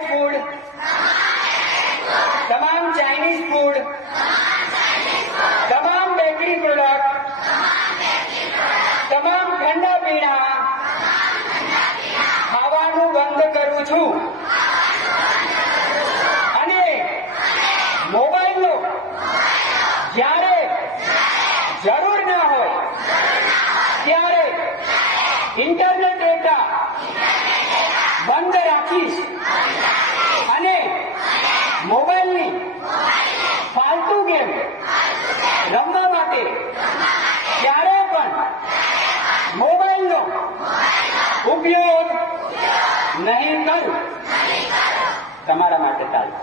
Packet food, તમામ Chinese food, તમામ bakery product, તમામ ઠંડા પીણા ખાવાનું બંધ કરું છું અને મોબાઈલનો જ્યારે જરૂર ના હોય ત્યારે ઇન્ટરનેટ ડેટા બંધ રાખીશ અને મોબાઈલની ફાલતુ ગેમ રમવા માટે ક્યારે પણ મોબાઈલનો ઉપયોગ નહીં કરું. તમારા માટે ચાલુ.